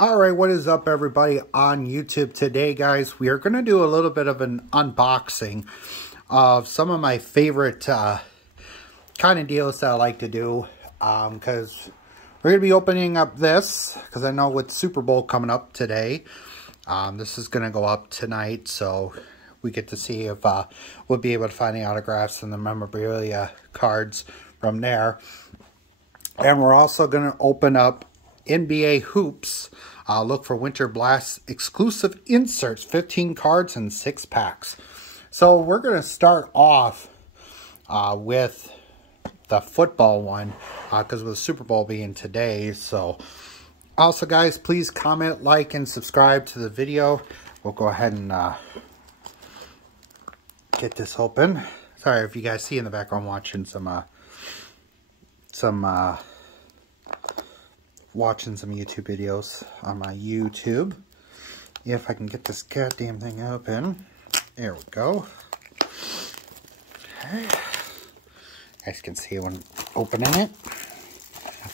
Alright, what is up everybody on YouTube today, guys? We are going to do a little bit of an unboxing of some of my favorite kind of deals that I like to do. Because we're going to be opening up this, because I know with Super Bowl coming up today, this is going to go up tonight, so we get to see if we'll be able to find the autographs and the memorabilia cards from there. And we're also going to open up NBA Hoops. Look for Winter Blast exclusive inserts, 15 cards and 6 packs. So we're going to start off with the football one, because with the Super Bowl being today. So also, guys, please comment, like, and subscribe to the video. We'll go ahead and get this open. Sorry if you guys see in the background watching some YouTube videos on my YouTube. If I can get this goddamn thing open. There we go. Okay. You guys can see when opening it.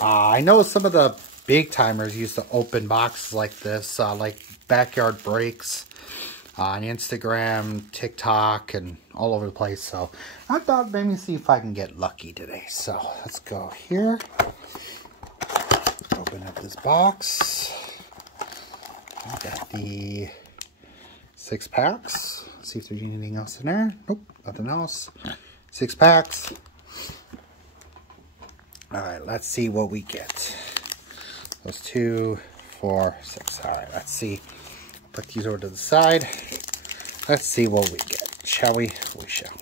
I know some of the big timers used to open boxes like this, like Backyard Breaks on Instagram, TikTok, and all over the place. So I thought maybe see if I can get lucky today. So let's go here. Open up this box. I got the 6 packs. Let's see if there's anything else in there. Nope, nothing else. 6 packs. Alright, let's see what we get. Those 2, 4, 6. Alright, let's see. Put these over to the side. Let's see what we get. Shall we? We shall.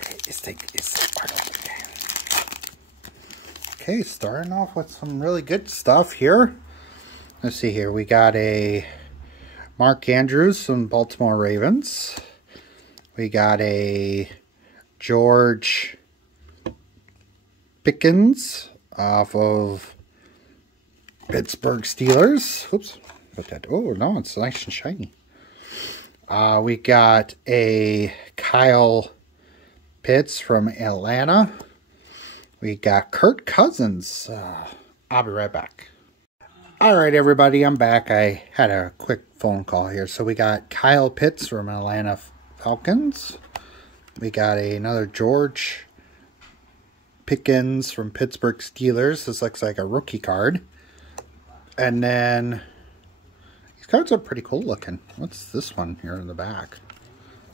Okay, let's take this part off. Okay, starting off with some really good stuff here. Let's see here. We got a Mark Andrews from Baltimore Ravens. We got a George Pickens off of Pittsburgh Steelers. Oops. Put that. Oh, no, it's nice and shiny. We got a Kyle Pitts from Atlanta. We got Kirk Cousins. I'll be right back. Alright, everybody, I'm back. I had a quick phone call here. So we got Kyle Pitts from Atlanta Falcons. We got another George Pickens from Pittsburgh Steelers. This looks like a rookie card. And then these cards are pretty cool looking. What's this one here in the back?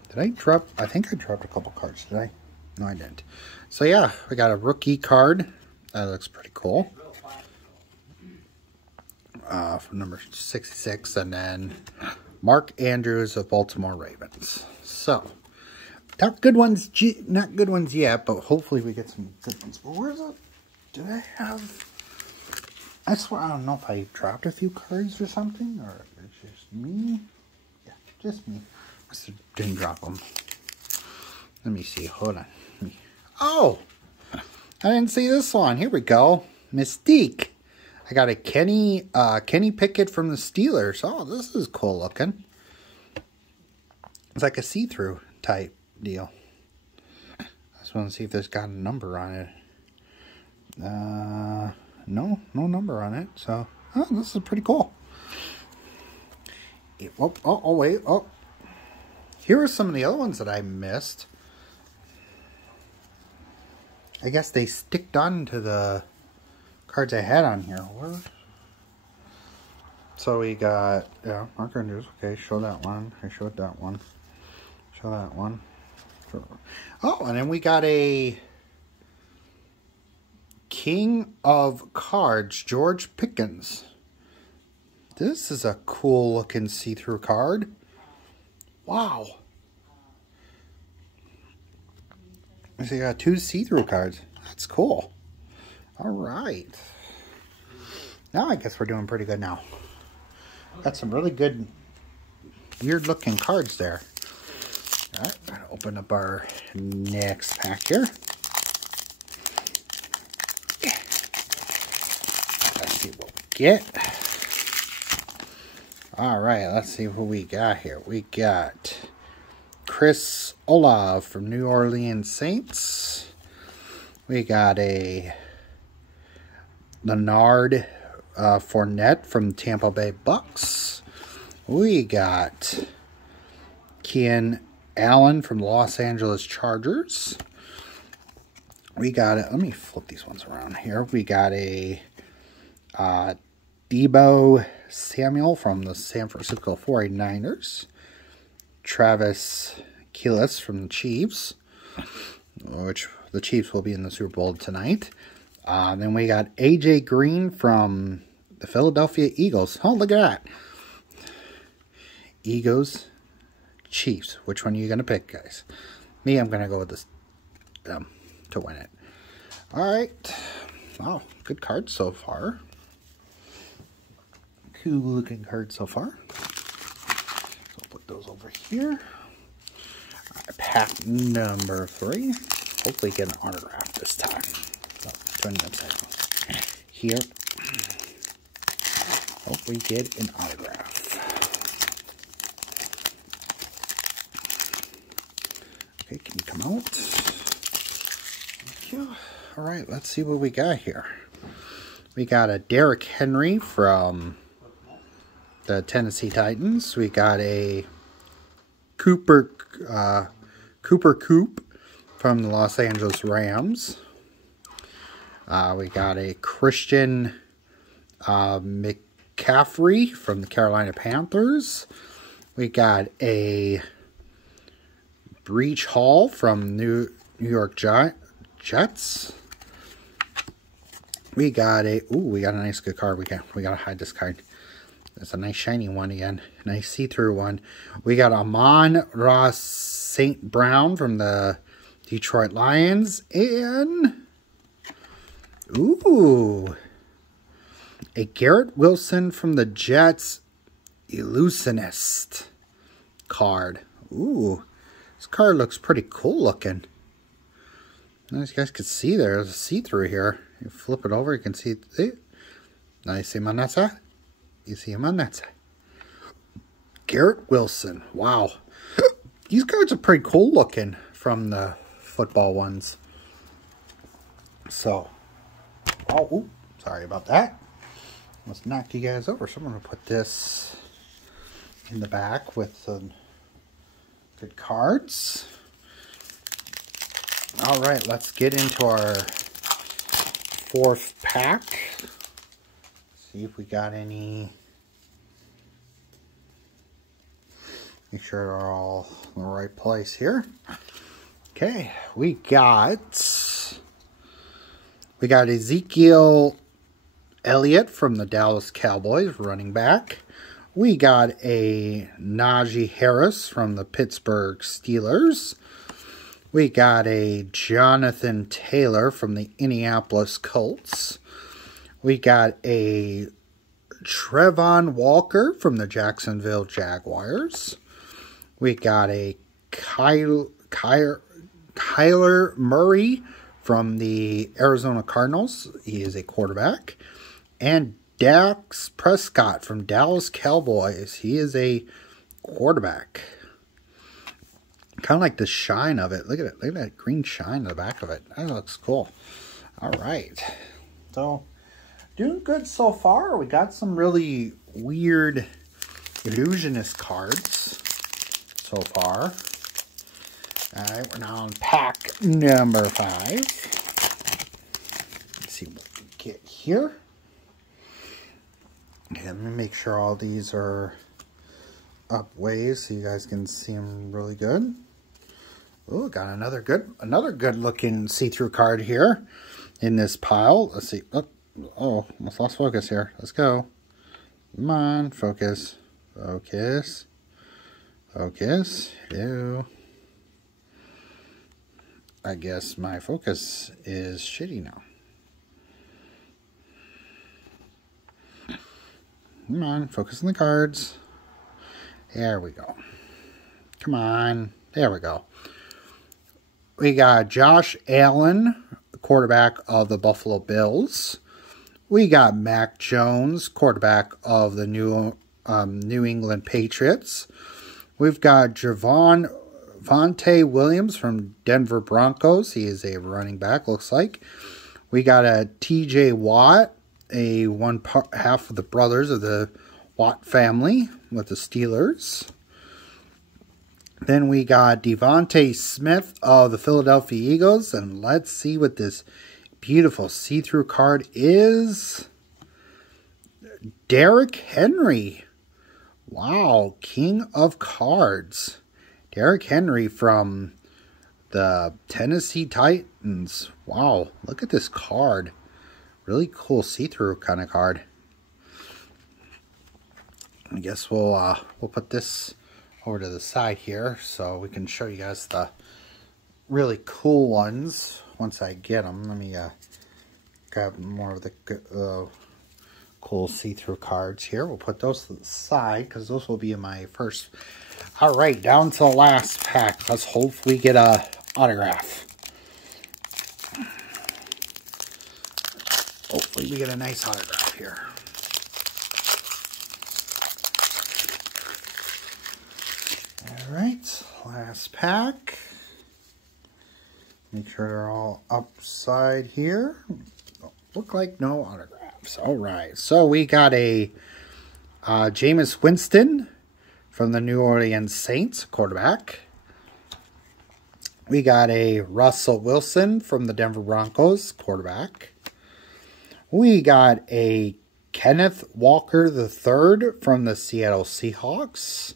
Did I drop? I think I dropped a couple cards. Did I? No, I didn't. So yeah, we got a rookie card. That looks pretty cool. From number 66. And then Mark Andrews of Baltimore Ravens. So, not good ones yet, but hopefully we get some good ones. But where's it? Did I have... I swear, I don't know if I dropped a few cards or something, or it's just me. Yeah, just me. I didn't drop them. Let me see. Hold on. Oh! I didn't see this one. Here we go. Mystique. I got a Kenny Pickett from the Steelers. Oh, this is cool looking. It's like a see-through type deal. I just want to see if there's got a number on it. No number on it. So, oh, this is pretty cool. Wait. Here are some of the other ones that I missed. I guess they sticked on to the cards I had on here. Where? So we got, yeah, Mark Andrews. Okay, show that one. I showed that one. Show that one. Oh, and then we got a King of Cards, George Pickens. This is a cool looking see-through card. Wow. So you got 2 see-through cards. That's cool. All right. Now I guess we're doing pretty good now. Got some really good, weird-looking cards there. All right, we're going to open up our next pack here. Let's see what we get. All right, let's see what we got here. We got Chris Olave from New Orleans Saints. We got a Leonard Fournette from the Tampa Bay Bucks. We got Keenan Allen from the Los Angeles Chargers. We got it. Let me flip these ones around here. We got a Deebo Samuel from the San Francisco 49ers. Travis Kelce from the Chiefs, which the Chiefs will be in the Super Bowl tonight. Then we got AJ Green from the Philadelphia Eagles. Oh, look at that. Eagles, Chiefs. Which one are you going to pick, guys? Me, I'm going to go with this to win it. All right. Wow, good card so far. Cool looking card so far. So I'll put those over here. All right, pack number 3. Hopefully get an autograph this time. Oh, turn it upside down. Here. Hopefully get an autograph. Okay, can you come out? Thank you. All right, let's see what we got here. We got a Derrick Henry from the Tennessee Titans. We got a Cooper Kupp from the Los Angeles Rams. We got a Christian McCaffrey from the Carolina Panthers. We got a Breach Hall from New York Jets. We got a nice good card. We gotta hide this card. It's a nice shiny one again. Nice see-through one. We got Amon-Ra St. Brown from the Detroit Lions. And a Garrett Wilson from the Jets Illusionist card. This card looks pretty cool looking. As you guys can see, there's a see-through here. You flip it over, you can see. Now you see him on that side. You see him on that side. Garrett Wilson. Wow. These cards are pretty cool looking from the football ones. So, sorry about that. Almost knocked you guys over. So I'm going to put this in the back with some good cards. All right, let's get into our 4th pack. See if we got any. Make sure they're all in the right place here. Okay, we got Ezekiel Elliott from the Dallas Cowboys, running back. We got a Najee Harris from the Pittsburgh Steelers. We got a Jonathan Taylor from the Indianapolis Colts. We got a Trevon Walker from the Jacksonville Jaguars. We got a Kyler Murray from the Arizona Cardinals. He is a quarterback. And Dax Prescott from Dallas Cowboys. He is a quarterback. Kind of like the shine of it. Look at it. Look at that green shine in the back of it. That looks cool. All right. So, doing good so far. We got some really weird illusionist cards so far. All right. We're now on pack number 5. Let's see what we get here. Okay, let me make sure all these are up ways so you guys can see them really good. Oh, got another good looking see-through card here in this pile. Let's see. Oh, almost lost focus here. Let's go. Come on, focus. Focus. Focus. Hello. I guess my focus is shitty now. Come on, focus on the cards. There we go. Come on. There we go. We got Josh Allen, quarterback of the Buffalo Bills. We got Mac Jones, quarterback of the New England Patriots. We've got Javonte Williams from Denver Broncos. He is a running back, looks like. We got a TJ Watt half of the brothers of the Watt family with the Steelers. Then we got Devontae Smith of the Philadelphia Eagles. And let's see what this beautiful see-through card is. Derrick Henry. Wow, King of Cards. Derrick Henry from the Tennessee Titans. Wow, look at this card. Really cool see-through kind of card. I guess we'll put this over to the side here so we can show you guys the really cool ones once I get them. Let me grab more of the cool see-through cards here. We'll put those to the side because those will be in my first. All right, down to the last pack. Let's hopefully get a autograph. Hopefully we get a nice autograph here. All right, last pack. Make sure they're all upside here. Look like no autographs. All right, so we got a Jameis Winston from the New Orleans Saints, quarterback. We got a Russell Wilson from the Denver Broncos, quarterback. We got a Kenneth Walker III from the Seattle Seahawks.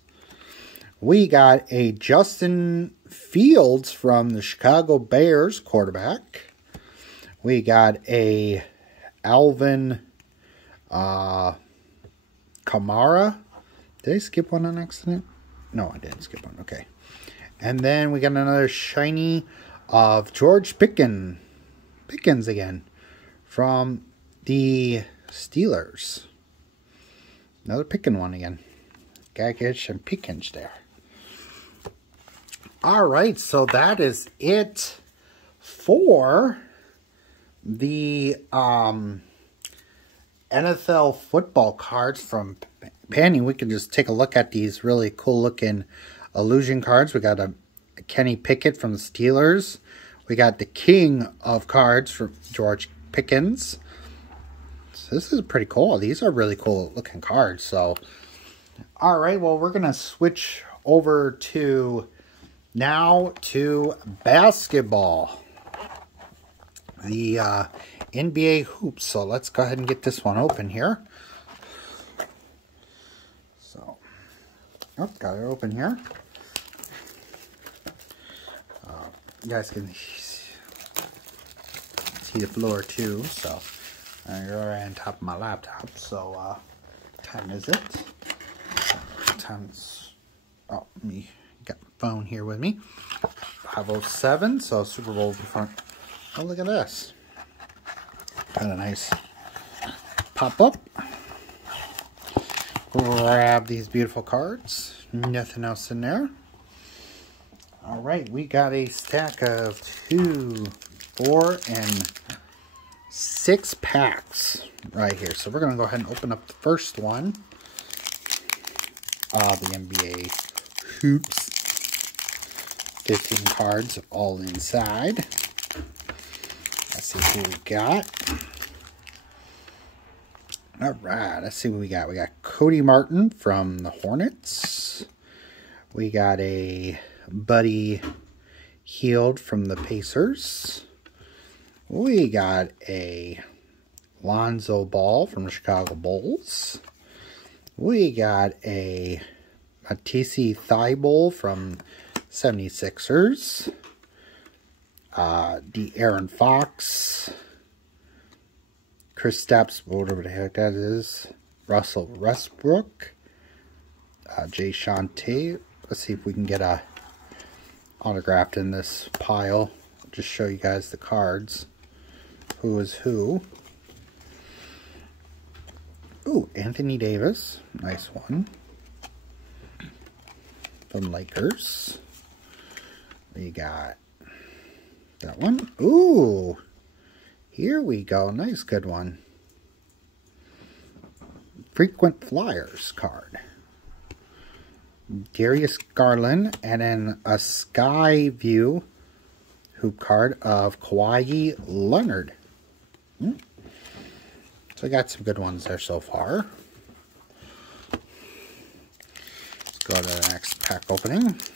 We got a Justin Fields from the Chicago Bears, quarterback. We got a Alvin Kamara. Did I skip one on accident? No, I didn't skip one. Okay. And then we got another shiny of George Pickens again from the Steelers. Another Pickens one again. Gotta get some Pickens there. All right, so that is it for the NFL football cards from Penny. We can just take a look at these really cool looking illusion cards. We got a Kenny Pickett from the Steelers. We got the King of Cards from George Pickens. So this is pretty cool. These are really cool looking cards. So, all right, well, we're going to switch over to basketball. The NBA hoops. So let's go ahead and get this one open here. So, oh, got it open here. You guys can see the floor too. So, you're right on top of my laptop. So, what time is it? Oh, me got my phone here with me. 5:07. So Super Bowl before. Oh, look at this. Got a nice pop-up. Grab these beautiful cards. Nothing else in there. All right, we got a stack of 2, 4, and 6 packs right here. So we're going to go ahead and open up the first one. The NBA hoops. 15 cards all inside. Let's see who we got. All right, let's see what we got. We got Cody Martin from the Hornets. We got a Buddy Hield from the Pacers. We got a Lonzo Ball from the Chicago Bulls. We got a Matisse Thybulle from 76ers. De'Aaron Fox. Kristaps, whatever the heck that is. Russell Westbrook. Jae'Sean Tate. Let's see if we can get a autographed in this pile. I'll just show you guys the cards. Who is who. Ooh, Anthony Davis. Nice one. From Lakers. We got that one. Ooh. Here we go. Nice, good one. Frequent Flyers card. Darius Garland. And then a Sky View hoop card of Kawhi Leonard. So So I got some good ones there so far. Let's go to the next pack opening. Let's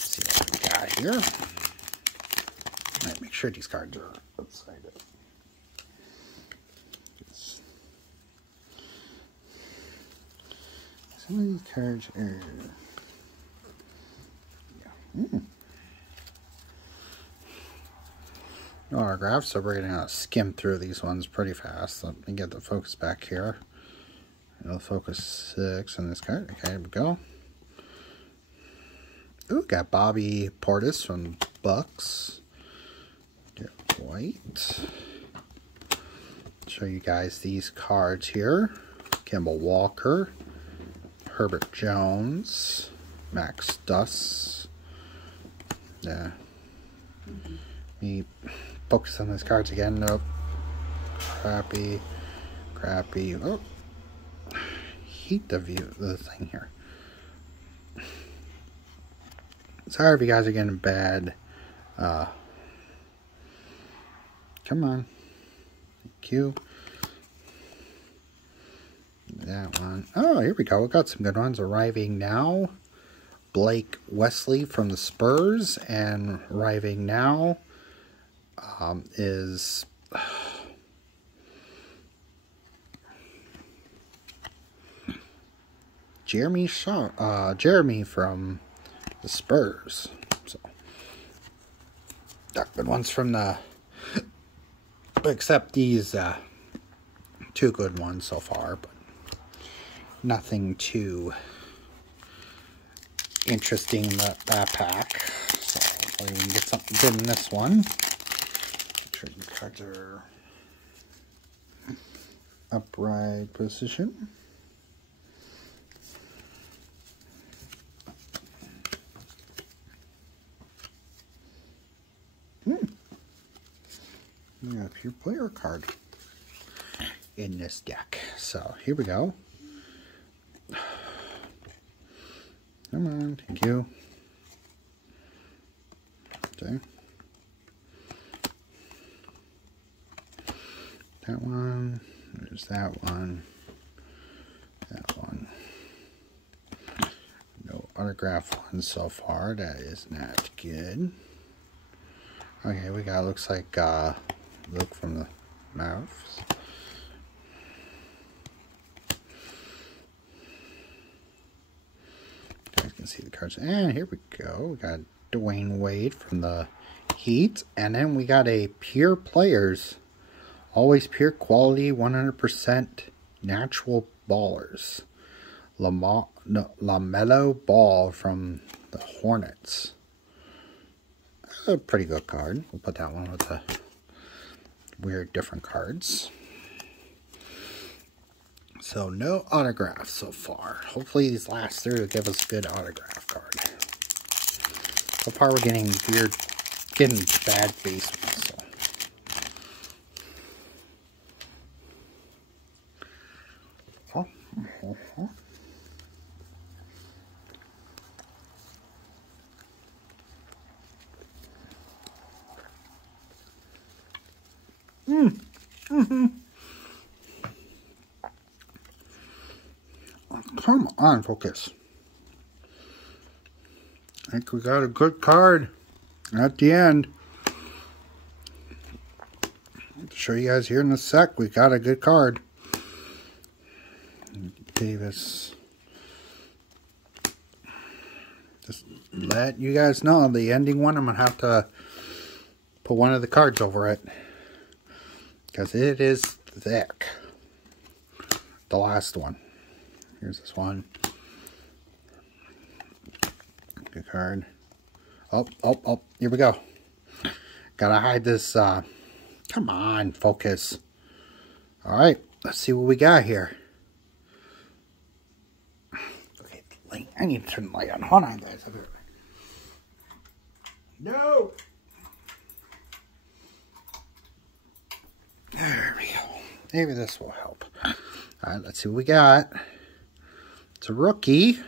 see what we got here. All right, make sure these cards are outside it. Some of these cards are... yeah. No autographs, so we're going to skim through these ones pretty fast. Let me get the focus back here. It'll focus 6 on this card. Okay, here we go. Ooh, got Bobby Portis from Bucks. White. Show you guys these cards here. Kemba Walker, Herbert Jones, Max Duss. Yeah. Me focus on these cards again. Nope. Crappy. Oh. Heat the view the thing here. Sorry if you guys are getting bad. Come on. Thank you. That one. Oh, here we go. We got some good ones arriving now. Blake Wesley from the Spurs, and arriving now is Jeremy from the Spurs. So got good ones from the, except these 2 good ones so far, but nothing too interesting in that pack. So hopefully we can get something good in this one. Make sure the cards are upright position. We got a pure player card in this deck. So here we go. Come on, thank you. Okay. That one. There's that one. That one. No autograph ones so far. That is not good. Okay, we got, looks like Luke from the Mavs. You guys can see the cards. And here we go. We got Dwayne Wade from the Heat. And then we got a Pure Players. Always pure quality, 100% natural ballers. LaMelo Ball from the Hornets. A pretty good card. We'll put that one with the weird different cards. So no autographs so far. Hopefully these last 3 will give us a good autograph card. So far we're getting bad base ones. So. Come on, focus. I think we got a good card at the end. I'll show you guys here in a sec. We got a good card. Davis. Just let you guys know the ending one. I'm going to have to put one of the cards over it, because it is thick. The last one. Here's this one. Good card. Oh. Here we go. Gotta hide this. Come on, focus. Alright, let's see what we got here. Okay, light. I need to turn the light on. Hold on, guys. No! There we go. Maybe this will help. Alright, let's see what we got. It's a rookie.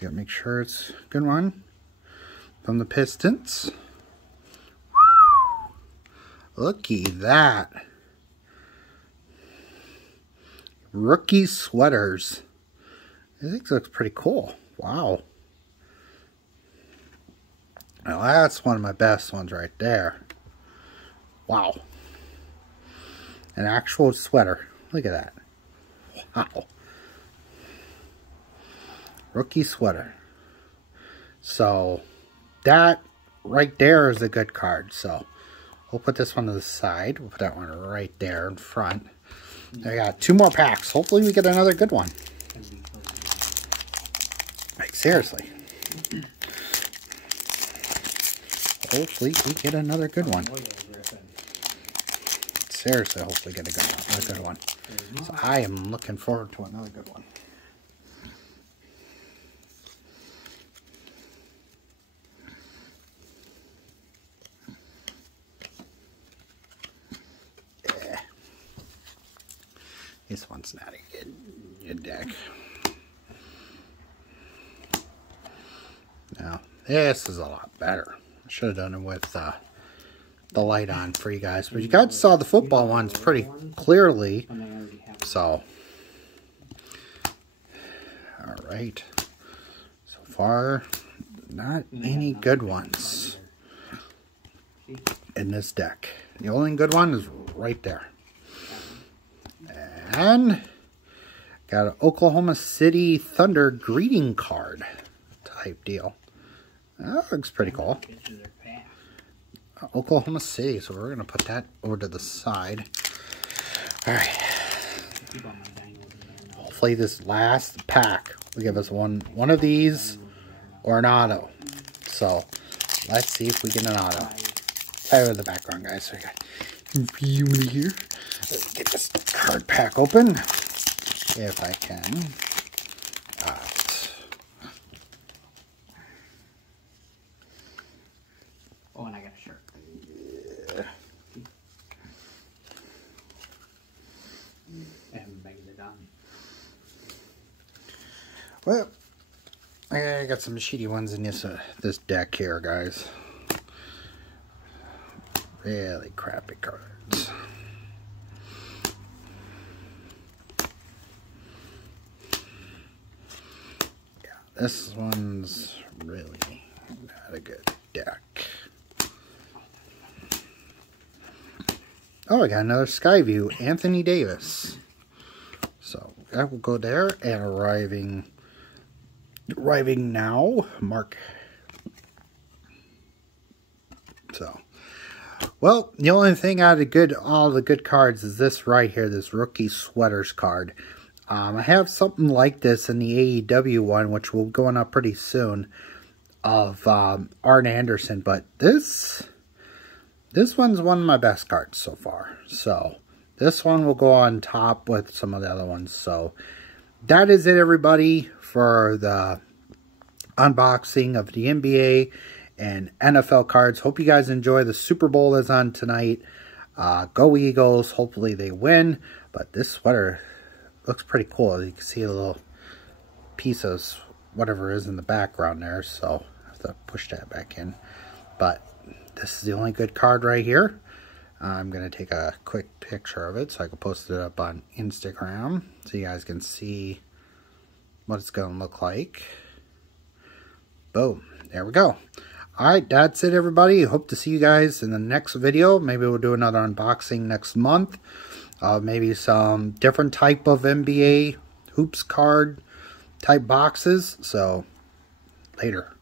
Gotta make sure it's a good one. From the Pistons. Looky that. Rookie sweaters. This looks pretty cool. Wow. Now that's one of my best ones right there. Wow. An actual sweater. Look at that. Wow. Rookie sweater. So that right there is a good card. So we'll put this one to the side. We'll put that one right there in front. I got 2 more packs. Hopefully we get another good one. Like, seriously. Hopefully we get another good one. Seriously, hopefully get a good one. So I am looking forward to another good one. Yeah. This one's not a good deck. Now, this is a lot better. I should have done it with the light on for you guys. But you guys saw the football ones pretty clearly. So, alright. So far, not any good ones in this deck. The only good one is right there. And got an Oklahoma City Thunder greeting card type deal. That looks pretty cool. Oklahoma City, so we're going to put that over to the side. Alright. Hopefully this last pack will give us one of these or an auto. So, let's see if we get an auto. Out of the background, guys. So we got humidity here. Let's get this card pack open. If I can. Oh, and I got a shirt. Yeah. I haven't bagged it on. Well, I got some shitty ones in this deck here, guys. Really crappy cards. Yeah, this one's really not a good deck. Oh, I got another Skyview, Anthony Davis. So that will go there. And arriving now, Mark. So, well, the only thing out of all the good cards is this right here, this rookie sweaters card. I have something like this in the AEW one, which will be going up pretty soon, of Arn Anderson, but this one's one of my best cards so far. So, this one will go on top with some of the other ones. So, that is it, everybody, for the unboxing of the NBA and NFL cards. Hope you guys enjoy. The Super Bowl is on tonight. Go Eagles. Hopefully they win. But this sweater looks pretty cool. You can see a little piece of whatever is in the background there. So, I have to push that back in. But this is the only good card right here. I'm going to take a quick picture of it so I can post it up on Instagram so you guys can see what it's going to look like. Boom. There we go. Alright, that's it, everybody. Hope to see you guys in the next video. Maybe we'll do another unboxing next month. Maybe some different type of NBA hoops card type boxes. So, later.